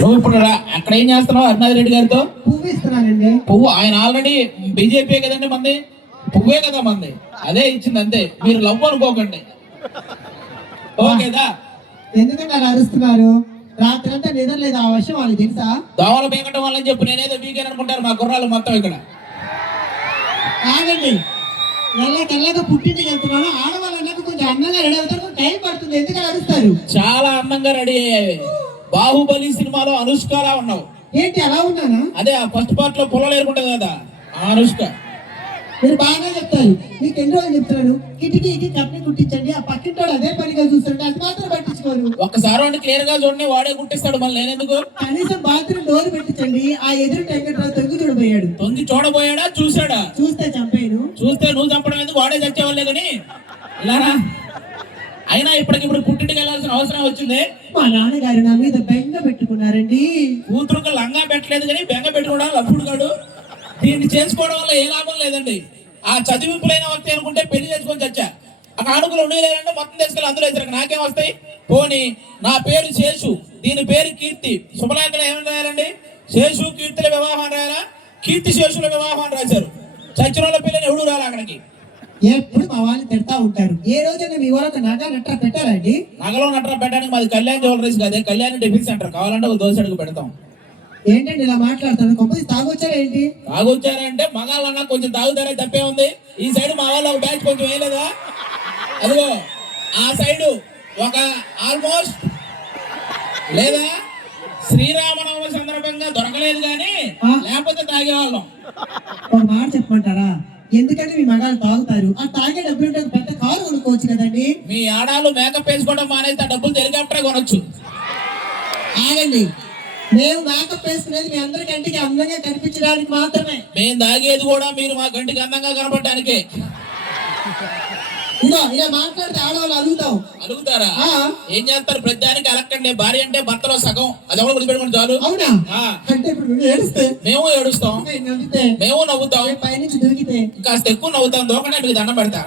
నువ్వు ఇప్పుడు అక్కడ ఏం చేస్తున్నావు అరుణాథ్ రెడ్డి గారితో? పువ్వు ఇస్తున్నానండి. పువ్వు ఆయన ఆల్రెడీ బీజేపీ కదండి మంది, పువ్వే కదా మంది, అదే ఇచ్చింది అంతే. మీరు లవ్ అనుకోకండి, ఓకేదా? ఎందుకంటే అలా అరుస్తున్నారు? రాత్రి అంతా నిద్ర లేదు, ఆ విషయం వాళ్ళకి తెలుసా? దోవలు బీకటం వల్ల చెప్పి నేనేదో బీకాను అనుకుంటారు మా గుర్రాలు మొత్తం ఇక్కడ. ఆగండి, తెల్లగా పుట్టింటికి వెళ్తున్నాను, ఆడవాళ్ళకి కొంచెం అందంగా రెడీ అవుతారు, టైం పడుతుంది, ఎందుకని అరుస్తారు? చాలా అందంగా రెడీ అయ్యాయి. బాహుబలి సినిమాలో అనుష్కలా ఉన్నావు. ఏంటి అలా ఉన్నానా? అదే ఆ ఫస్ట్ పార్ట్ లో పొలం ఏరుకుంటది కదా ఆ అనుష్క. మీరు బాగా చెప్తారు, మీకు ఎన్ని రోజులు చెప్తున్నాను, కిటికీకి కప్పని కుట్టించండి, ఆ పక్కింటోడు అదే పనిగా చూస్తుంటే అది మాత్రం పట్టించుకోరు. ఒక్కసారి వాడిని క్లియర్ గా చూడండి, వాడే కుట్టిస్తాడు, మళ్ళీ నేనెందుకు? కనీసం బాత్రూమ్ డోర్ పెట్టించండి. ఆ ఎదురు టెంకట్రావు తొంగి చూడబోయాడు. తొంగి చూడబోయాడా? చూసాడా? చూస్తే చంపేను. చూస్తే నువ్వు చంపడం ఎందుకు, వాడే చచ్చేవాళ్ళే కానీ ఇలానా? అయినా ఇప్పటికిప్పుడు పుట్టింటికి వెళ్ళాల్సిన అవసరం వచ్చింది. మా నాన్నగారు నా మీద బెంగ పెట్టుకున్నారండి. కూతురుకు లంగా పెట్టలేదు కానీ బెంగ పెట్టుకోవడం లప్పుడు కాడు. దీన్ని చేసుకోవడం వల్ల ఏ లాభం లేదండి. ఆ చదివింపులైన వస్తే అనుకుంటే పెళ్లి చేసుకొని చచ్చా. ఆ కానుకలు ఉండేదంటే మొత్తం తీసుకెళ్ళి అందులో వేసారు, నాకేం వస్తాయి? పోనీ నా పేరు శేషు, దీని పేరు కీర్తి. శుభలేఖలు ఏమని రాయాలండి? శేషు కీర్తిల వివాహం రాయాలా? కీర్తి శేషుల వివాహం రాశారు. చచ్చిన వాళ్ళ పిల్లని ఎవడు రాలి అక్కడికి. ఎప్పుడు మా వాళ్ళని తిడతా ఉంటారు. ఏ రోజైనా మీ వాళ్ళకి నగ నట్ర పెట్టారండి? నగలో నట్ర పెట్టడానికి మాది కళ్యాణ్ జ్యువెలరీస్ కాదే, కళ్యాణ్ టిఫిన్ సెంటర్. కావాలంటే ఒక దోశ అడుగు పెడతాం. ఏంటండి ఇలా మాట్లాడతాను? కొంపది తాగొచ్చారా ఏంటి? తాగొచ్చారంటే మగాళ్ళన్నా కొంచెం తాగుతారా, తప్పే ఉంది. ఈ సైడ్ మా వాళ్ళు ఒక బ్యాచ్ కొంచెం వేయలేదా? అదిగో ఆ సైడు ఒక ఆల్మోస్ట్ లేదా శ్రీరామనవమి సందర్భంగా దొరకలేదు కానీ లేకపోతే తాగేవాళ్ళం. ఒక మాట చెప్పమంటారా? ఎందుకంటే మీ మగాళ్ళు తాగుతారు, ఆ తాగే డబ్బులు పెద్ద కారు కొనుక్కోవచ్చు కదండి. మీ ఆడాలు మేకప్ వేసుకోవడం మానేస్తే ఆ డబ్బులు హెలికాప్టరే కొనొచ్చు. ఆగండి, మేము మేకప్ వేసుకునేది మీ అందరి కంటికి అందంగా కనిపించడానికి మాత్రమే. మేము తాగేది కూడా మీరు మా కంటికి అందంగా కనపడటానికే. ఇదో ఇలా మాట్లాడితే ఆడవాళ్ళు అడుగుతారా? ఏం చేస్తారు? ప్రతిదానికి అలక్కండి. భార్య అంటే భర్తలో సగం, అది ఎవరు గుర్తుపెట్టుకుని చాలు. అవునా? అంటే ఇప్పుడు ఏడుస్తే మేము ఏడుస్తాం, మేము నవ్వుతాం, పైనుంచి దూకితే కాస్త ఎక్కువ నవ్వుతాం. దూకండి మీకు దండం పెడతా.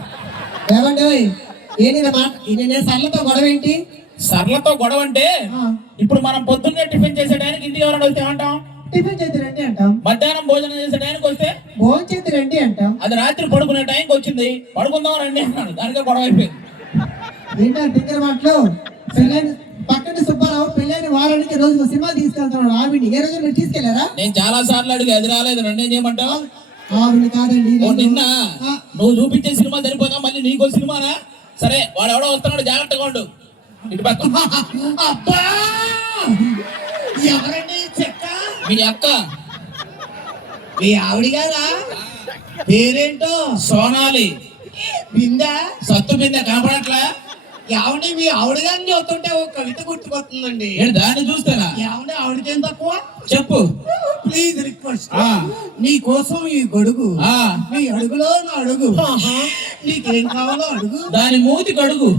ఏమంటే నేను సర్లతో గొడవ ఏంటి? సర్లతో గొడవ అంటే ఇప్పుడు మనం పొద్దున్నే టిఫిన్ చేసేటానికి ఇంటికి ఎవరైనా వస్తే ఏమంటాం? టిఫిన్ చేతి రండి అంటాం. మధ్యాహ్నం భోజనం చేసే టైంకి వస్తే భోజనం చేతి రండి అంటాం. అది రాత్రి పడుకునే టైంకి వచ్చింది, పడుకుందాం రండి అన్నాడు, దానికే గొడవ అయిపోయింది. ఏంటో దగ్గర మాటలు. పెళ్ళైన పక్కన సుబ్బారావు పెళ్ళైన వారానికి రోజు సినిమా తీసుకెళ్తున్నాడు. ఆవిడ్ని ఏ రోజు మీరు తీసుకెళ్లారా? నేను చాలా సార్లు అడిగి అది రాలేదు, నన్ను ఏం చేయమంటావు? ఆవిడ కాదండి, నిన్న నువ్వు చూపించే సినిమా సరిపోదా, మళ్ళీ నీకో సినిమానా? సరే వాడు ఎవడో వస్తున్నాడు, జాగ్రత్తగా ఉండు. ఇటు పక్క ఎవరండి? చెక్క మీ అక్క, మీ ఆవిడ గారా? పేరేంటో? సోనాలి. బిందా? సత్తు బిందె కనపడట్లా? ఏమండి మీ ఆవిడ గారిని వస్తుంటే ఒక కవిత గుర్తుకొస్తుందండి. దాన్ని చూస్తానా? ఏమండి ఆవిడకేం తక్కువ? చెప్పు ప్లీజ్ రిక్వెస్ట్. నీ కోసం ఈ గొడుగు, నీ అడుగులో నా అడుగు, నీకేం కావాలో అడుగు, దాని మూతికి అడుగు.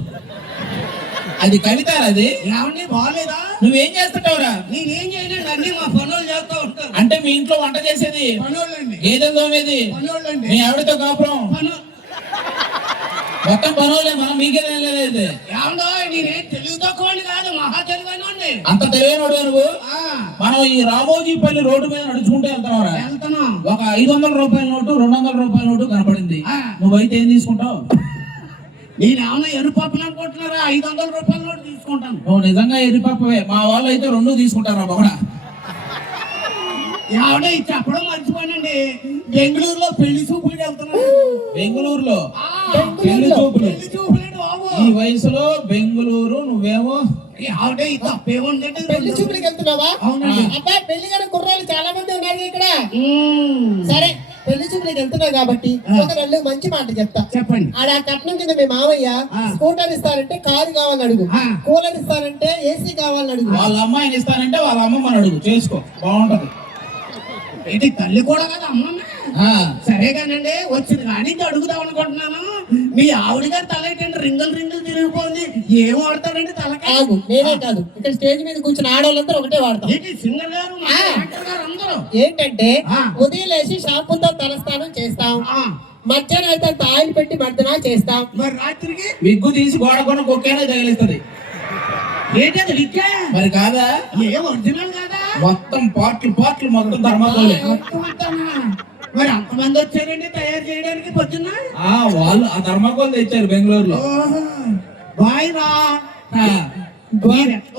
అది కవిత. అది ఏమండి బాగాలేదా? నువ్వేం చేస్తుంటావురా? నేనేం చేయలేదు, అన్ని మా పనులు చేస్తా ఉంటాను. అంటే మీ ఇంట్లో వంట చేసేది పనులండి, గేదెలు తోమేది పనులండి, మీ ఆవిడతో కాపురం మొత్తం పనులే. మనం మీకేదే లేదు. ఏమన్నా నేనేం తెలివి తక్కువ కాదు, మహా తెలివైన. అంత తెలివైన నువ్వు. మనం ఈ రామోజీపల్లి రోడ్డు మీద నడుచుకుంటూ వెళ్తున్నాం. ఒక 500 రూపాయల నోటు, 200 రూపాయల నోటు కనపడింది. నువ్వైతే ఏం తీసుకుంటావు? నేనేమన్నా ఎరుపప్పులు అనుకుంటున్నారా? 500 రూపాయల నోటు తీసుకుంటాను. నువ్వు నిజంగా ఎరుపప్పవే. మా వాళ్ళు అయితే 2 తీసుకుంటారా బాబా? ఆవిడ చెప్పడం మర్చిపోయానండి, బెంగళూరులో పెళ్లి చూపులకి వెళ్తున్నాను. బెంగళూరులో పెళ్లి చూపులు? ఈ వయసులో బెంగళూరు, నువ్వేమో ఆవిడ తప్పేముందంటే పెళ్లి చూపులకి వెళ్తున్నావా? అబ్బాయి పెళ్లి గారి కుర్రాళ్ళు చాలా మంది ఉన్నారు ఇక్కడ. సరే పెళ్లి చూపులకి వెళ్తున్నావు కాబట్టి ఒక 2 మంచి మాట చెప్తా. చెప్పండి. ఆడ కట్నం కింద మీ మామయ్య స్కూటర్ ఇస్తానంటే కారు కావాలని అడుగు, కూలర్ ఇస్తానంటే ఏసీ కావాలని అడుగు, వాళ్ళ అమ్మాయిని ఇస్తానంటే వాళ్ళ అమ్మమ్మని అడుగు, చేసుకో, బాగుంటది. ఏంటి తల్లి కూడా కదా అమ్మమ్మ? సరే కానండి, వచ్చింది కానీ అడుగుదాం అనుకుంటున్నాను. మీ ఆవిడ గారు తల ఏంటంటే రింగులు తిరిగిపోయింది, ఏం వాడతారండి తలకాయ? నేనే కాదు, ఇక్కడ స్టేజ్ మీద కూర్చుని ఆడవాళ్ళందరూ ఒకటే వాడతాం. సింగర్ గారు అందరూ ఏంటంటే ఉదయం లేచి షాంపూతో తలస్నానం చేస్తాం, మధ్యాహ్నం అయితే ఆయిల్ పెట్టి మర్దనా చేస్తాం, మరి రాత్రికి విగ్గు తీసి గోడ కొన కుక్కైనా తగిలిస్తుంది. ఏంటి అది లిక్కే? మరి కాదా? ఏ ఒరిజినల్ కదా? మొత్తం పార్ట్లు మొత్తం థర్మాకోలే. మొత్తం అంతానా? మరి అంతమంది వచ్చారండి తయారు చేయడానికి పొద్దున్న? వాళ్ళు ఆ థర్మాకోల్ తెచ్చారు బెంగళూరులో. ఓహో, బాయ్ రా. ఆ,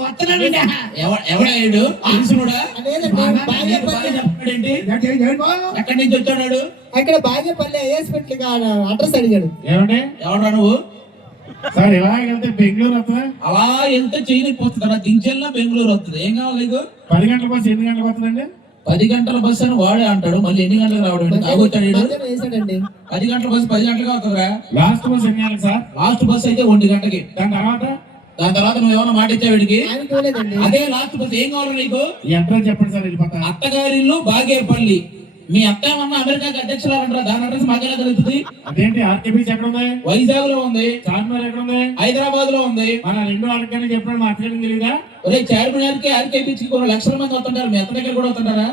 వస్తున్నానండి. ఎవడాడు తెలుసుడా? లేదండి, బాగేపల్లి. చెప్పాడేంటి? ఏంటి బావ? ఎక్కడి నుంచి వచ్చాడు? అక్కడ బాగేపల్లి హాస్పిటల్ అడ్రస్ అడిగాడు. ఏమంటే ఎవడా నువ్వు? సార్ ఇలా వెళ్తే బెంగళూరు వస్తుందా? అలా వెళ్తే చైనీకి వస్తుంది కదా, దించెల్లా బెంగళూరు వస్తుంది. ఏం కావాలి నీకు? 10 గంటల బస్సు ఎన్ని గంటలకు వస్తుందండి? 10 గంటల బస్సు అని వాడే అంటాడు, మళ్ళీ ఎన్ని గంటలకు రావడం అంటే తాగొచ్చాడు వీడు. మధ్యాహ్నం వేసాడండి. 10 గంటల బస్సు 10 గంటలుగా అవుతుందిరా. లాస్ట్ బస్సు ఎన్ని గంటలకు సార్? లాస్ట్ బస్సు అయితే 1 గంటకి. దాని తర్వాత నువ్వు ఏమైనా మాట ఇచ్చావు వీడికి? ఆయనకి ఇవ్వలేదండి. అదే లాస్ట్ బస్సు. ఏం కావాలి నీకు? ఎంత చెప్పండి సార్ వెళ్ళిపోతా. అత్తగారిల్లు బాగేపల్లి. మీ అత్త ఏమన్నా అమెరికాకి అధ్యక్షురాలంటారా? దాని అడ్రస్ మాకెలా తెలుస్తుంది? అదేంటి ఆర్కే బీచ్ ఎక్కడ ఉంది? వైజాగ్ లో ఉంది, చార్మినార్ ఎక్కడ ఉంది? హైదరాబాద్ లో ఉంది. మన రెండు ఆర్కే చెప్పడం మా అత్తగారికి తెలియదా? ఒరే చార్మినార్ కి ఆర్కే బీచ్ కి కొన్ని లక్షల మంది వస్తుంటారు. మీ అత్త దగ్గర కూడా వస్తుంటారా?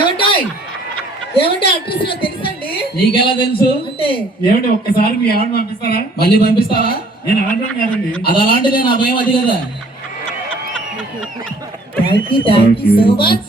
ఏమంటాయి అడ్రస్ నాకు తెలుసండి. నీకెలా తెలుసు? అంటే ఏమిటి ఒక్కసారి మీ ఆవిడ పంపిస్తారా? మళ్ళీ పంపిస్తావా? నేను అలాంటి కాదండి. అది అలాంటిదే, నా భయం అది కదా. Thank you so much.